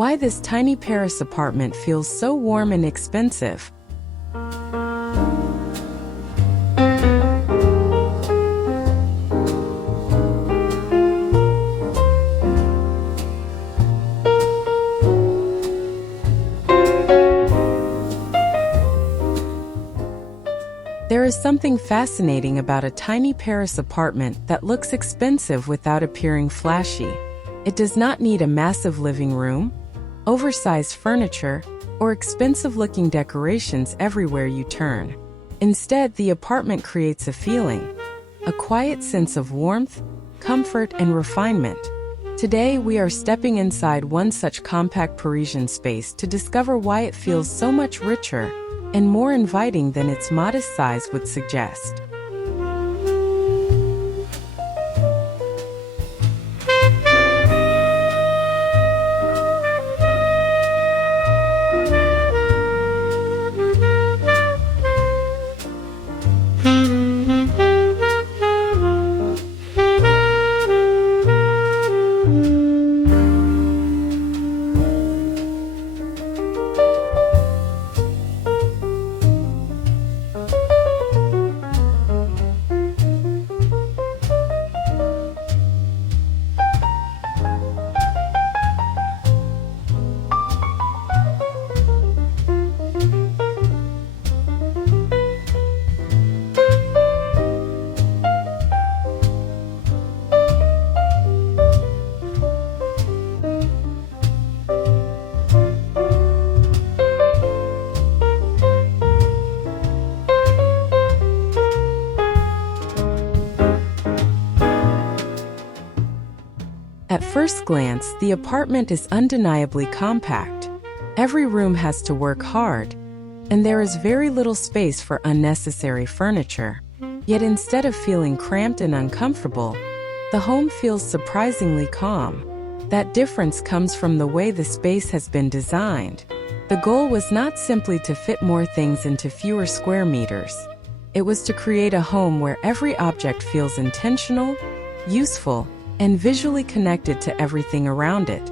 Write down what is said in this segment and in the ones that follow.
Why this tiny Paris apartment feels so warm and expensive. There is something fascinating about a tiny Paris apartment that looks expensive without appearing flashy. It does not need a massive living room, oversized furniture, or expensive-looking decorations everywhere you turn. Instead, the apartment creates a feeling, a quiet sense of warmth, comfort, and refinement. Today, we are stepping inside one such compact Parisian space to discover why it feels so much richer and more inviting than its modest size would suggest. At first glance, the apartment is undeniably compact. Every room has to work hard, and there is very little space for unnecessary furniture. Yet instead of feeling cramped and uncomfortable, the home feels surprisingly calm. That difference comes from the way the space has been designed. The goal was not simply to fit more things into fewer square meters. It was to create a home where every object feels intentional, useful, and visually connected to everything around it.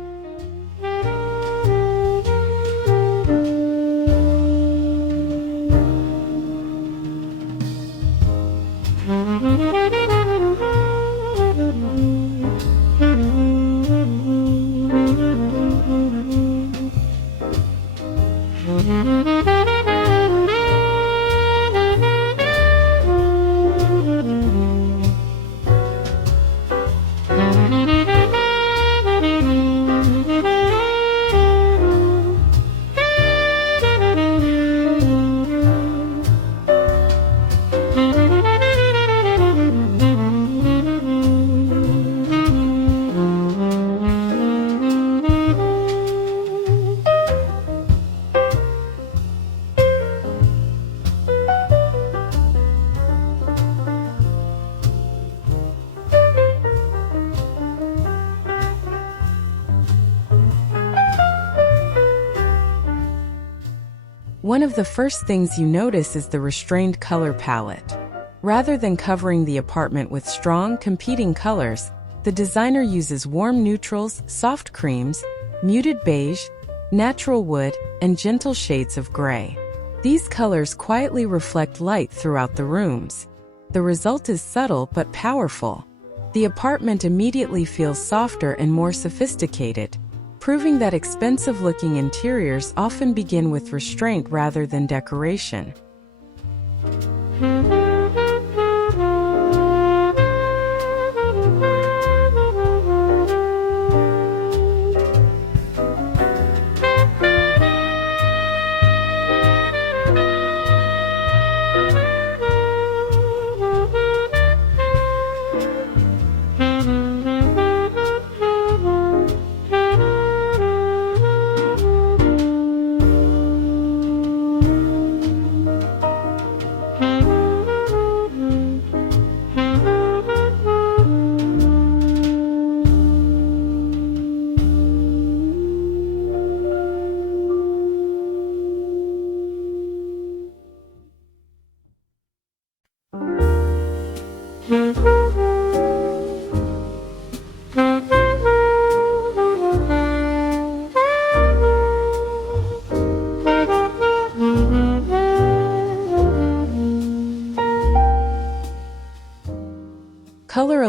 One of the first things you notice is the restrained color palette. Rather than covering the apartment with strong, competing colors, the designer uses warm neutrals, soft creams, muted beige, natural wood, and gentle shades of gray. These colors quietly reflect light throughout the rooms. The result is subtle but powerful. The apartment immediately feels softer and more sophisticated, proving that expensive-looking interiors often begin with restraint rather than decoration.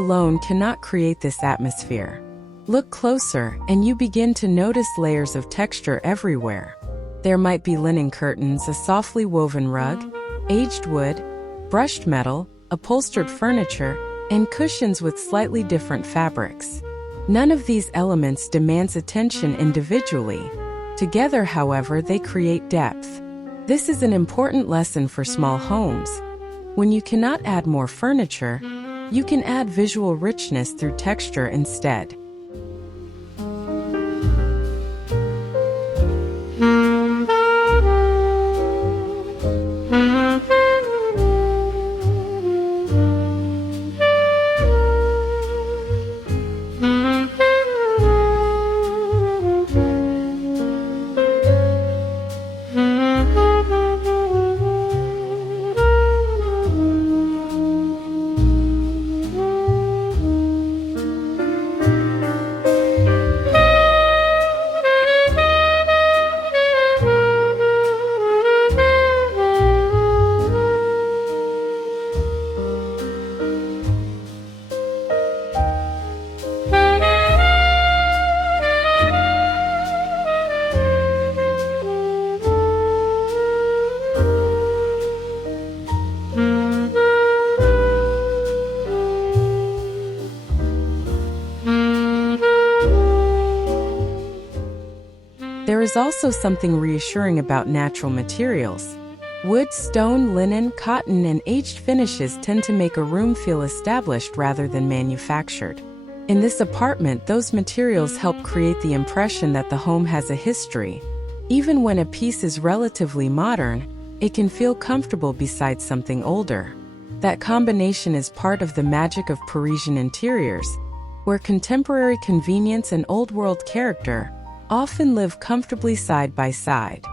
alone cannot create this atmosphere. Look closer, and you begin to notice layers of texture everywhere. There might be linen curtains, a softly woven rug, aged wood, brushed metal, upholstered furniture, and cushions with slightly different fabrics. None of these elements demands attention individually. Together, however, they create depth. This is an important lesson for small homes. When you cannot add more furniture, you can add visual richness through texture instead. There is also something reassuring about natural materials. Wood, stone, linen, cotton, and aged finishes tend to make a room feel established rather than manufactured. In this apartment, those materials help create the impression that the home has a history. Even when a piece is relatively modern, it can feel comfortable beside something older. That combination is part of the magic of Parisian interiors, where contemporary convenience and old-world character often live comfortably side by side.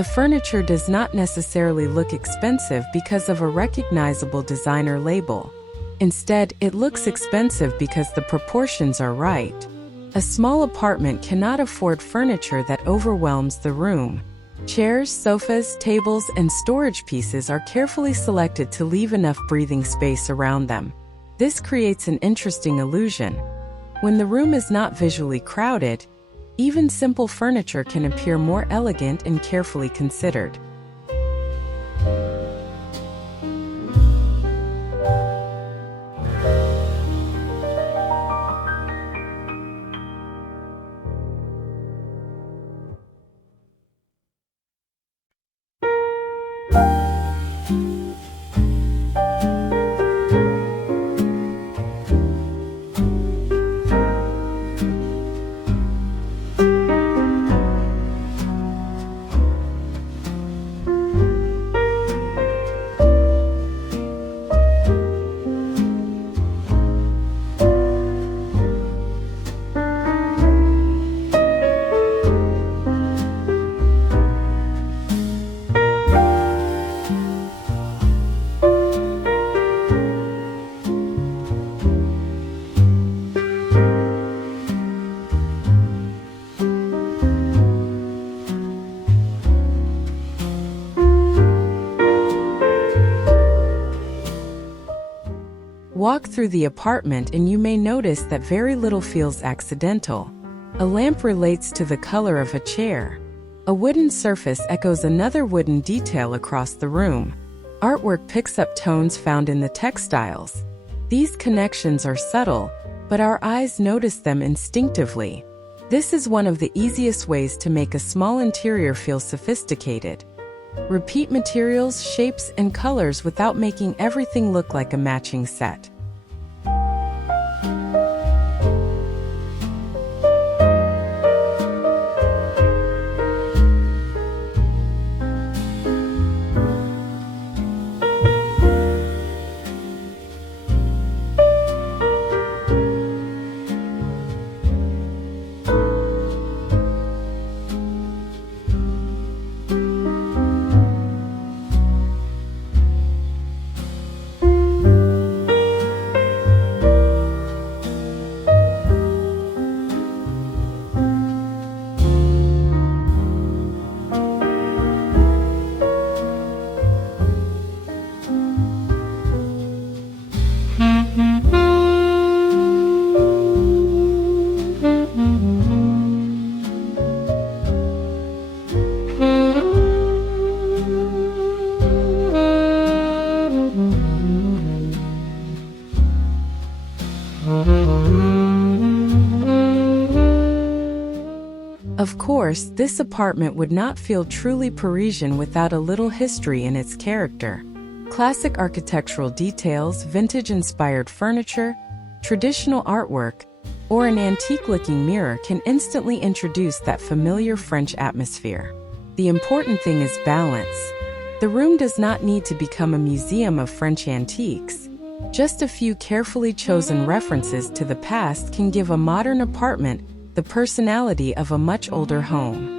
The furniture does not necessarily look expensive because of a recognizable designer label. Instead, it looks expensive because the proportions are right. A small apartment cannot afford furniture that overwhelms the room. Chairs, sofas, tables, and storage pieces are carefully selected to leave enough breathing space around them. This creates an interesting illusion. When the room is not visually crowded, even simple furniture can appear more elegant and carefully considered. Walk through the apartment and you may notice that very little feels accidental. A lamp relates to the color of a chair. A wooden surface echoes another wooden detail across the room. Artwork picks up tones found in the textiles. These connections are subtle, but our eyes notice them instinctively. This is one of the easiest ways to make a small interior feel sophisticated. Repeat materials, shapes, and colors without making everything look like a matching set. Of course, this apartment would not feel truly Parisian without a little history in its character. Classic architectural details, vintage-inspired furniture, traditional artwork, or an antique-looking mirror can instantly introduce that familiar French atmosphere. The important thing is balance. The room does not need to become a museum of French antiques. Just a few carefully chosen references to the past can give a modern apartment the personality of a much older home.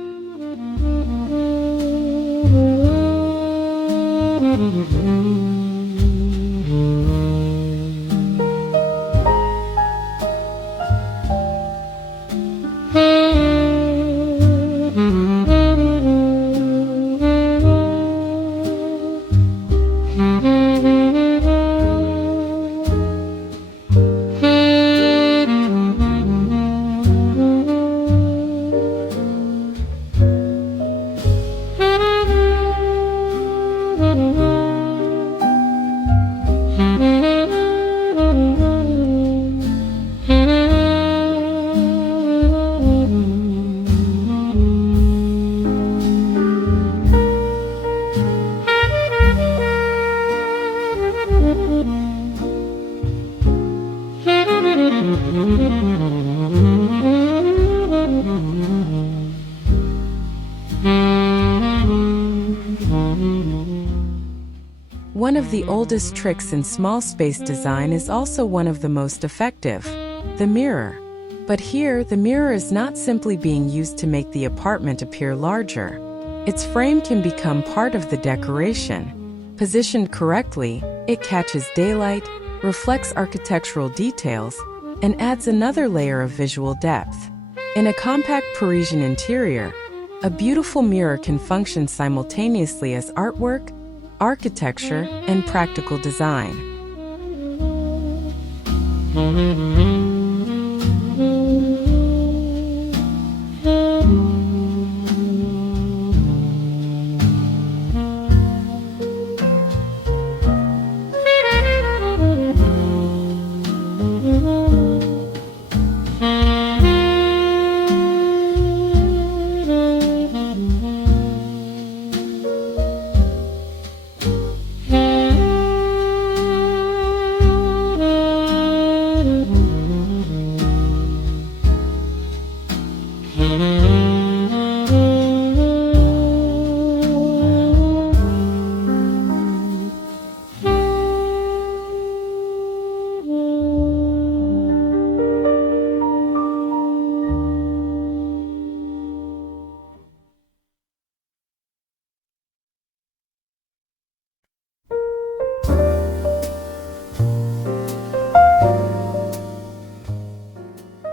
One of the oldest tricks in small space design is also one of the most effective: the mirror. But here, the mirror is not simply being used to make the apartment appear larger. Its frame can become part of the decoration. Positioned correctly, it catches daylight, reflects architectural details, and adds another layer of visual depth. In a compact Parisian interior, a beautiful mirror can function simultaneously as artwork, architecture, and practical design.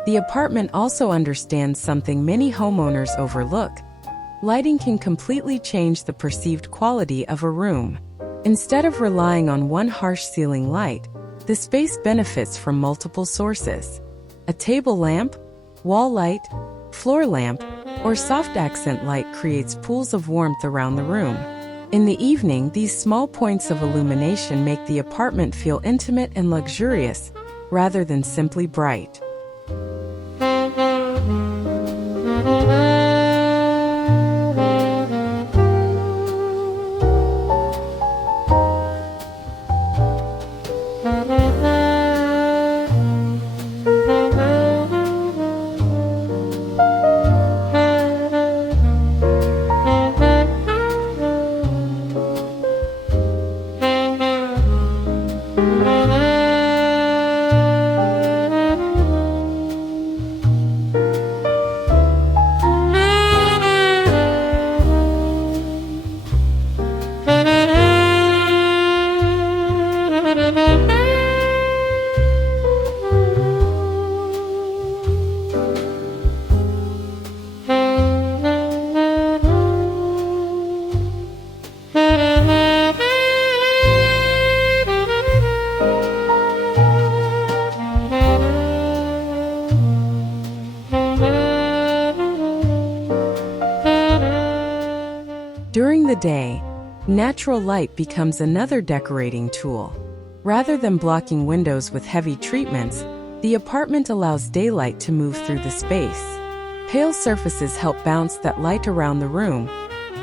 The apartment also understands something many homeowners overlook. Lighting can completely change the perceived quality of a room. Instead of relying on one harsh ceiling light, the space benefits from multiple sources. A table lamp, wall light, floor lamp, or soft accent light creates pools of warmth around the room. In the evening, these small points of illumination make the apartment feel intimate and luxurious, rather than simply bright. During the day, natural light becomes another decorating tool. Rather than blocking windows with heavy treatments, the apartment allows daylight to move through the space. Pale surfaces help bounce that light around the room,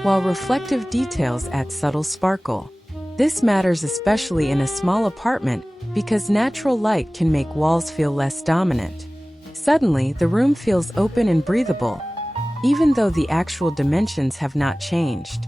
while reflective details add subtle sparkle. This matters especially in a small apartment because natural light can make walls feel less dominant. Suddenly, the room feels open and breathable, even though the actual dimensions have not changed.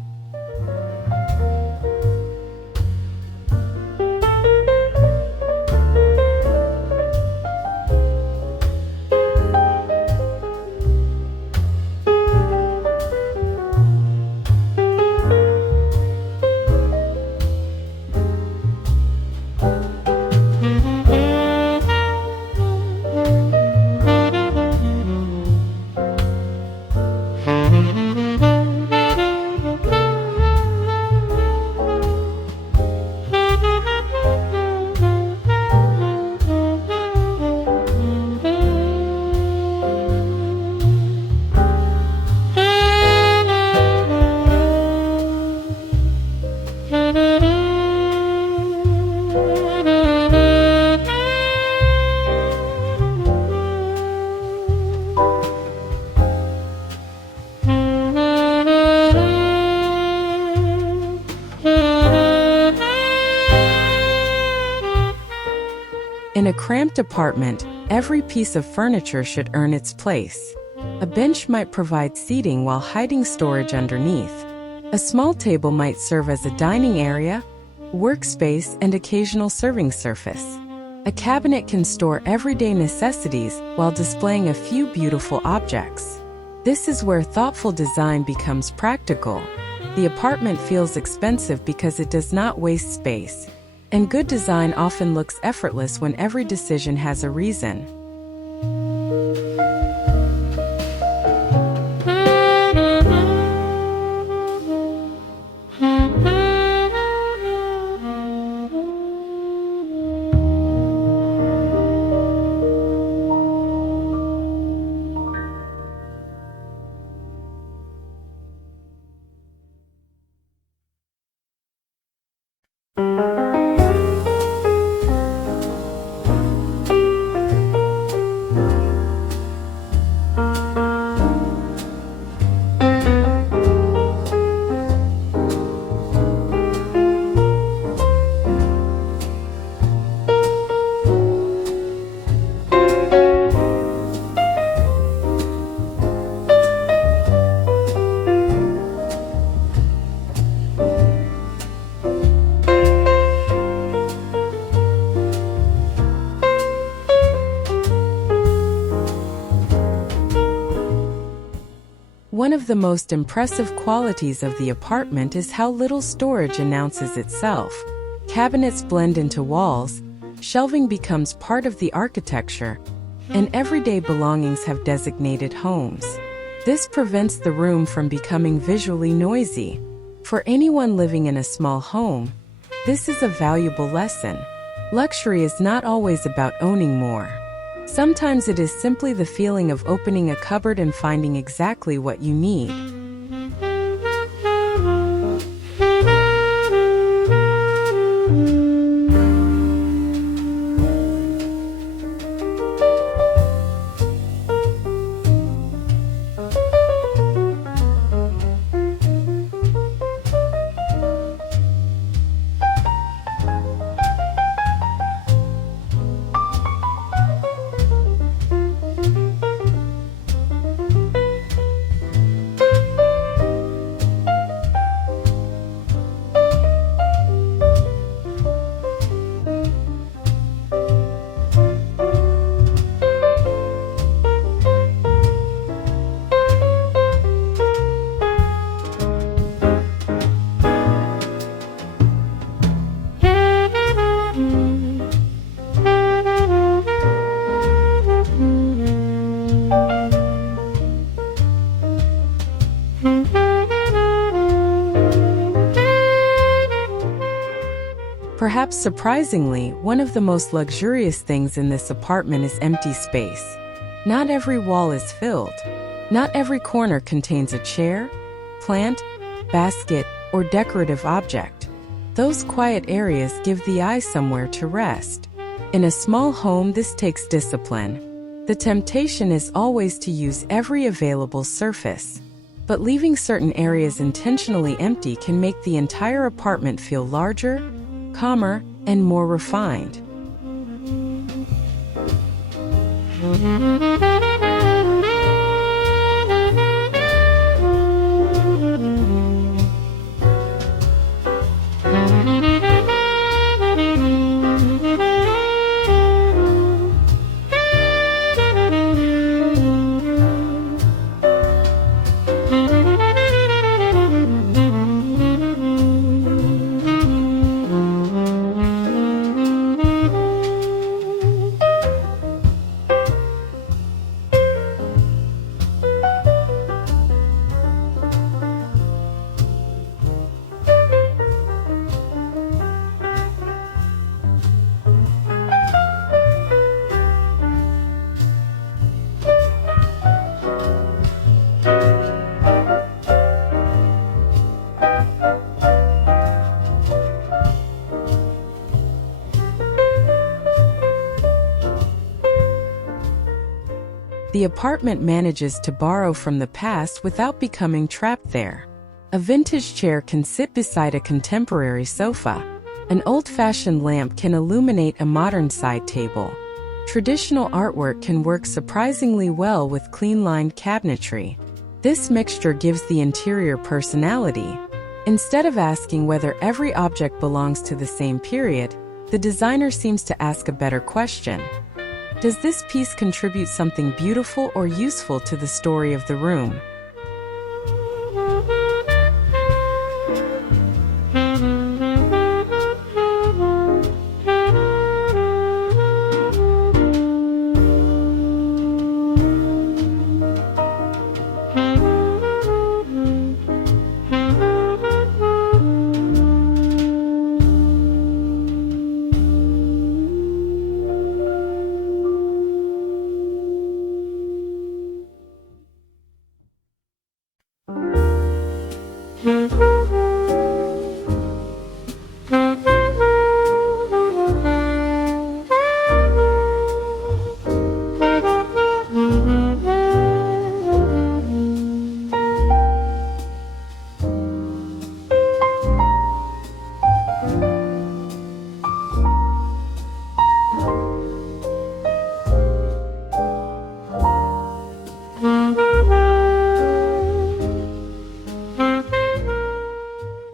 In a cramped apartment, every piece of furniture should earn its place. A bench might provide seating while hiding storage underneath. A small table might serve as a dining area, workspace, and occasional serving surface. A cabinet can store everyday necessities while displaying a few beautiful objects. This is where thoughtful design becomes practical. The apartment feels expensive because it does not waste space. And good design often looks effortless when every decision has a reason. One of the most impressive qualities of the apartment is how little storage announces itself. Cabinets blend into walls, shelving becomes part of the architecture, and everyday belongings have designated homes. This prevents the room from becoming visually noisy. For anyone living in a small home, this is a valuable lesson. Luxury is not always about owning more. Sometimes it is simply the feeling of opening a cupboard and finding exactly what you need. Perhaps surprisingly, one of the most luxurious things in this apartment is empty space. Not every wall is filled. Not every corner contains a chair, plant, basket, or decorative object. Those quiet areas give the eye somewhere to rest. In a small home, this takes discipline. The temptation is always to use every available surface. But leaving certain areas intentionally empty can make the entire apartment feel larger, calmer, and more refined. The apartment manages to borrow from the past without becoming trapped there. A vintage chair can sit beside a contemporary sofa. An old-fashioned lamp can illuminate a modern side table. Traditional artwork can work surprisingly well with clean-lined cabinetry. This mixture gives the interior personality. Instead of asking whether every object belongs to the same period, the designer seems to ask a better question. Does this piece contribute something beautiful or useful to the story of the room?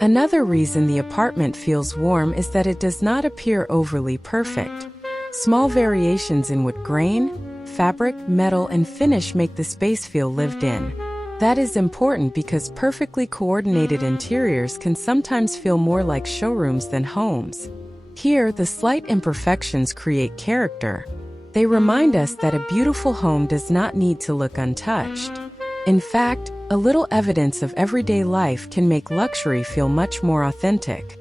Another reason the apartment feels warm is that it does not appear overly perfect. Small variations in wood grain, fabric, metal, and finish make the space feel lived in. That is important because perfectly coordinated interiors can sometimes feel more like showrooms than homes. Here, the slight imperfections create character. They remind us that a beautiful home does not need to look untouched. In fact, a little evidence of everyday life can make luxury feel much more authentic.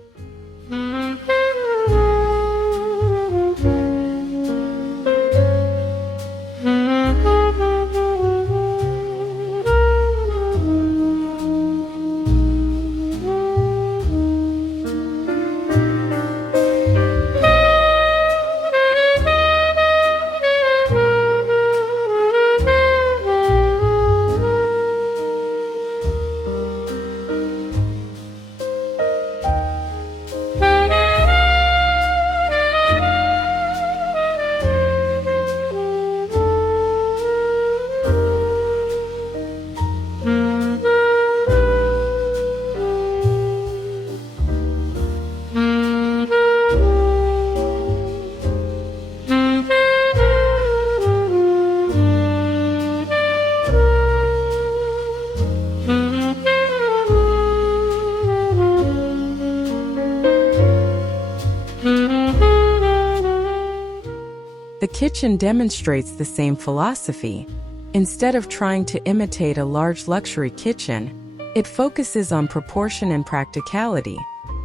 The kitchen demonstrates the same philosophy. Instead of trying to imitate a large luxury kitchen, it focuses on proportion and practicality.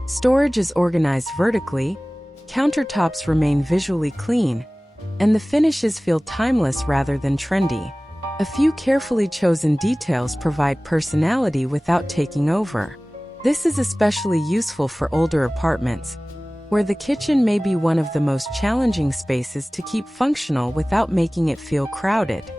Storage is organized vertically, Countertops remain visually clean, and the finishes feel timeless rather than trendy. A few carefully chosen details provide personality without taking over. This is especially useful for older apartments, where the kitchen may be one of the most challenging spaces to keep functional without making it feel crowded.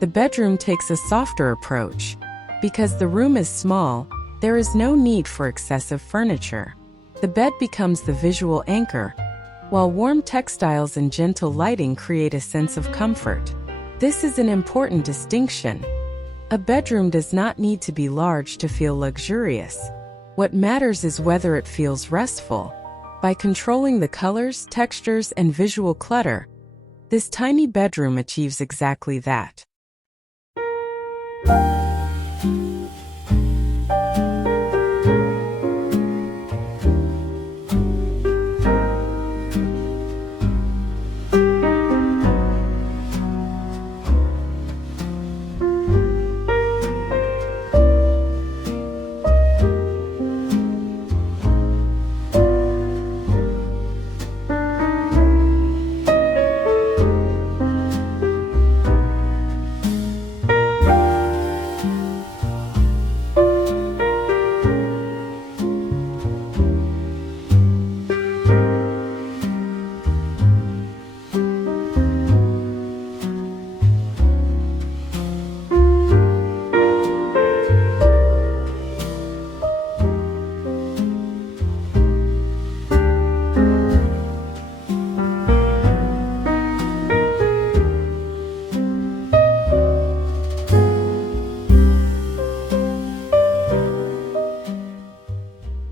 The bedroom takes a softer approach. Because the room is small, there is no need for excessive furniture. The bed becomes the visual anchor, while warm textiles and gentle lighting create a sense of comfort. This is an important distinction. A bedroom does not need to be large to feel luxurious. What matters is whether it feels restful. By controlling the colors, textures, and visual clutter, this tiny bedroom achieves exactly that.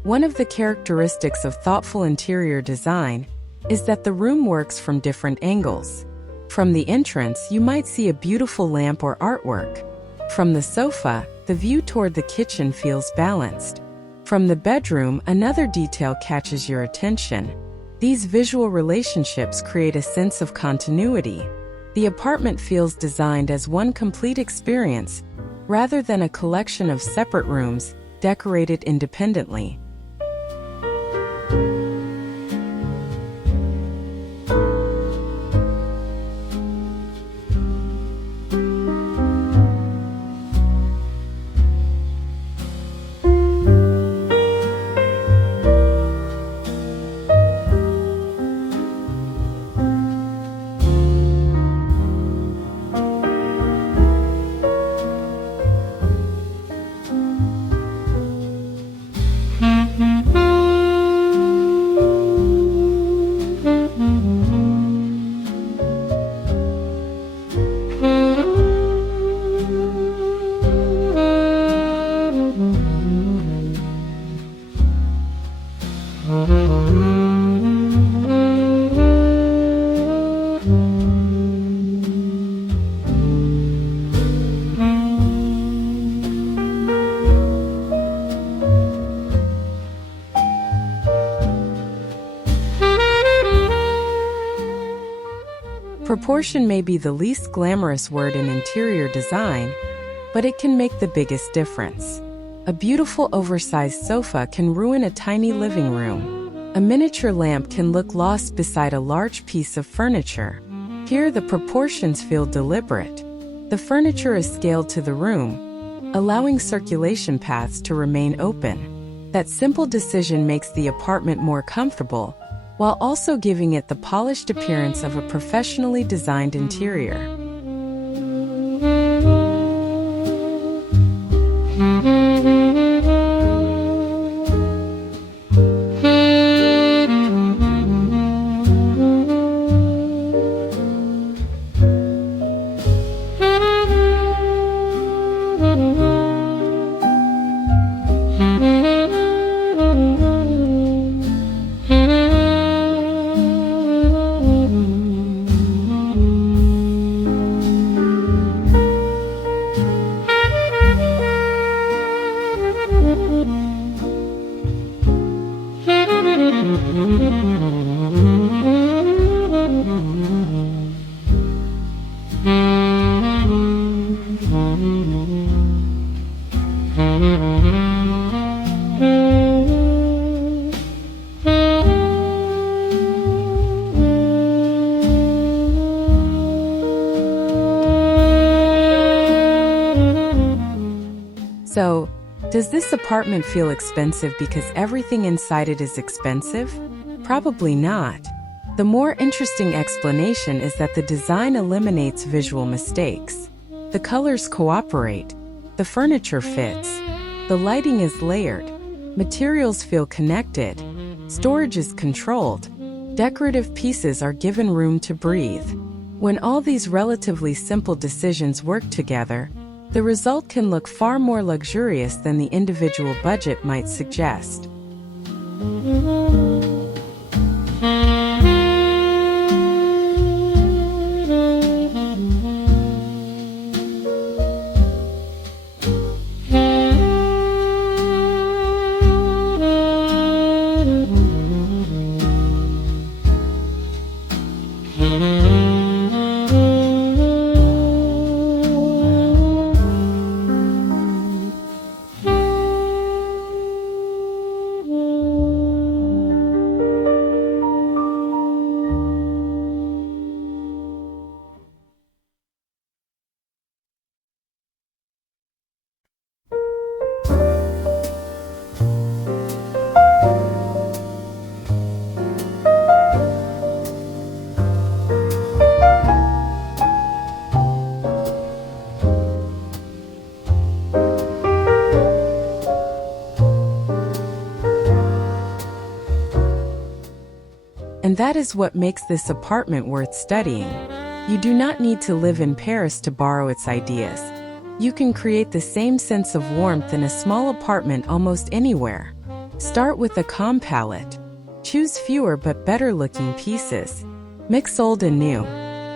One of the characteristics of thoughtful interior design is that the room works from different angles. From the entrance, you might see a beautiful lamp or artwork. From the sofa, the view toward the kitchen feels balanced. From the bedroom, another detail catches your attention. These visual relationships create a sense of continuity. The apartment feels designed as one complete experience, rather than a collection of separate rooms decorated independently. Proportion may be the least glamorous word in interior design, but it can make the biggest difference. A beautiful oversized sofa can ruin a tiny living room. A miniature lamp can look lost beside a large piece of furniture. Here, the proportions feel deliberate. The furniture is scaled to the room, allowing circulation paths to remain open. That simple decision makes the apartment more comfortable, while also giving it the polished appearance of a professionally designed interior. So, does this apartment feel expensive because everything inside it is expensive? Probably not. The more interesting explanation is that the design eliminates visual mistakes. The colors cooperate, the furniture fits, the lighting is layered, materials feel connected, storage is controlled, decorative pieces are given room to breathe. When all these relatively simple decisions work together, the result can look far more luxurious than the individual budget might suggest. And that is what makes this apartment worth studying. You do not need to live in Paris to borrow its ideas. You can create the same sense of warmth in a small apartment almost anywhere. Start with a calm palette. Choose fewer but better-looking pieces. Mix old and new.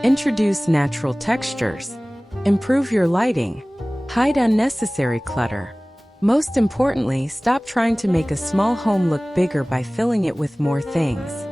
Introduce natural textures. Improve your lighting. Hide unnecessary clutter. Most importantly, stop trying to make a small home look bigger by filling it with more things.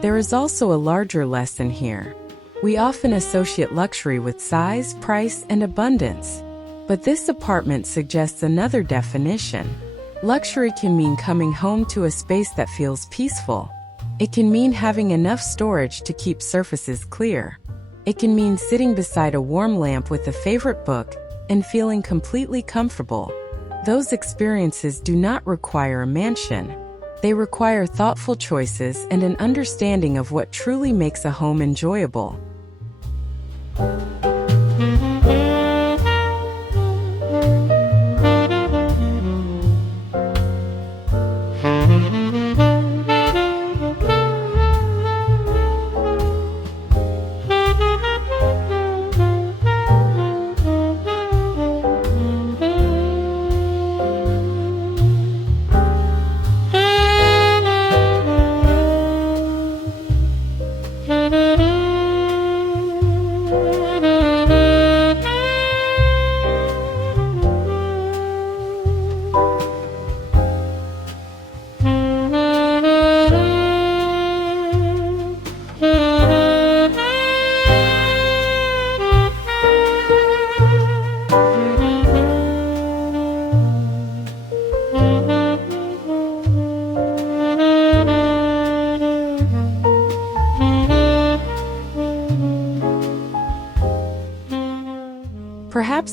There is also a larger lesson here. We often associate luxury with size, price, and abundance. But this apartment suggests another definition. Luxury can mean coming home to a space that feels peaceful. It can mean having enough storage to keep surfaces clear. It can mean sitting beside a warm lamp with a favorite book and feeling completely comfortable. Those experiences do not require a mansion. They require thoughtful choices and an understanding of what truly makes a home enjoyable.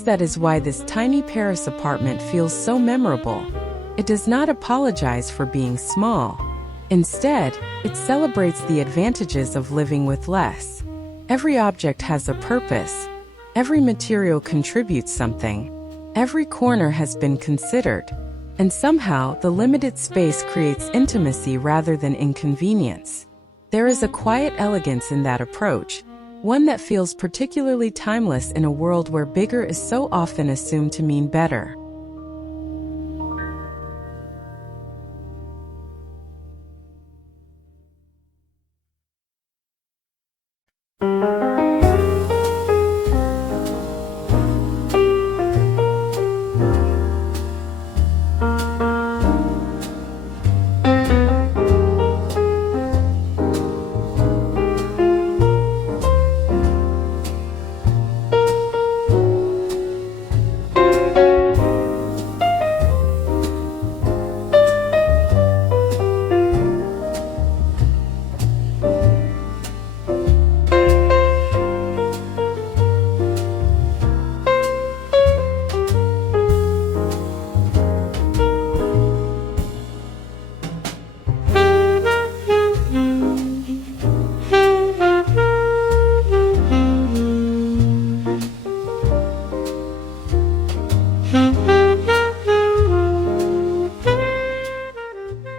that is why this tiny Paris apartment feels so memorable. It does not apologize for being small. Instead, it celebrates the advantages of living with less. Every object has a purpose. Every material contributes something. Every corner has been considered. And somehow, the limited space creates intimacy rather than inconvenience. There is a quiet elegance in that approach, one that feels particularly timeless in a world where bigger is so often assumed to mean better.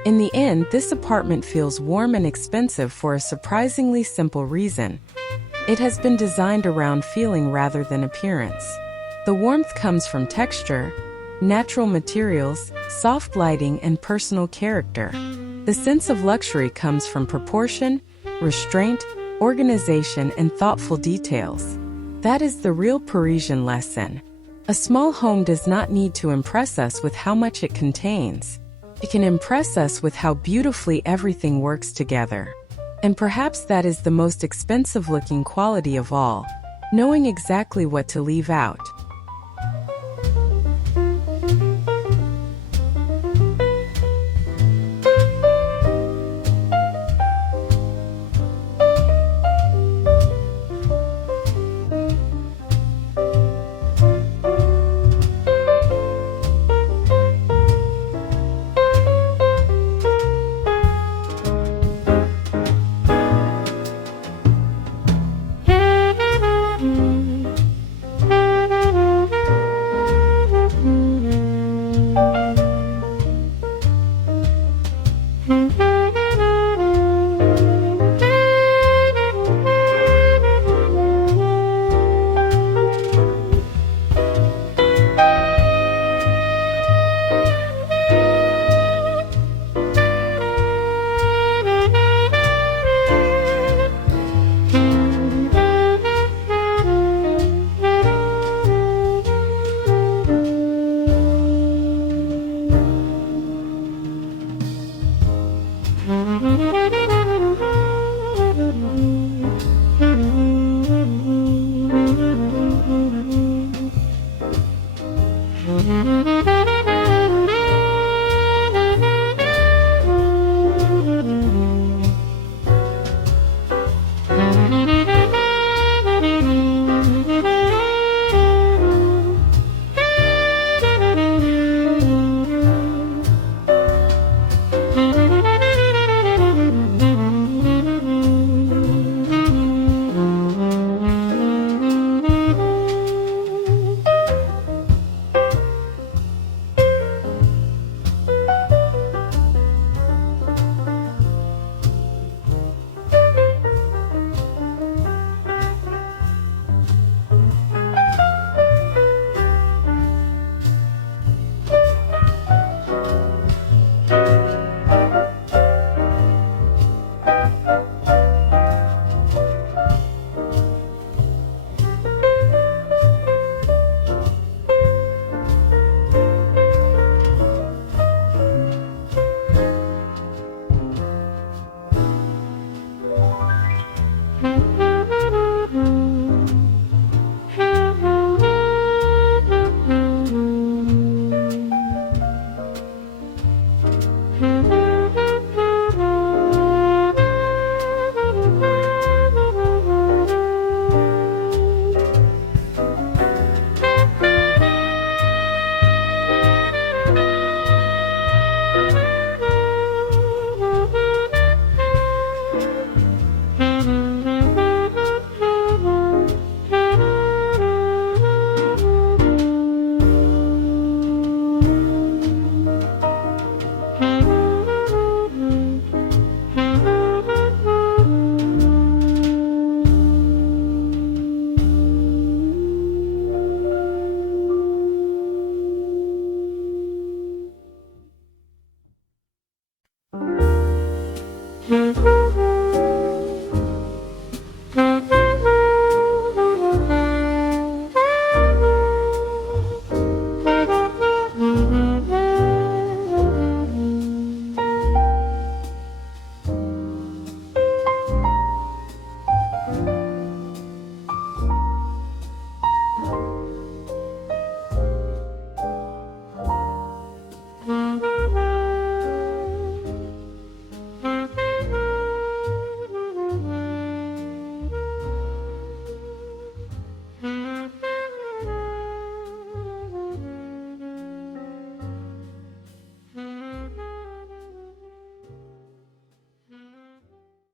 In the end, this apartment feels warm and expensive for a surprisingly simple reason. It has been designed around feeling rather than appearance. The warmth comes from texture, natural materials, soft lighting, and personal character. The sense of luxury comes from proportion, restraint, organization, and thoughtful details. That is the real Parisian lesson. A small home does not need to impress us with how much it contains. It can impress us with how beautifully everything works together. And perhaps that is the most expensive-looking quality of all, knowing exactly what to leave out.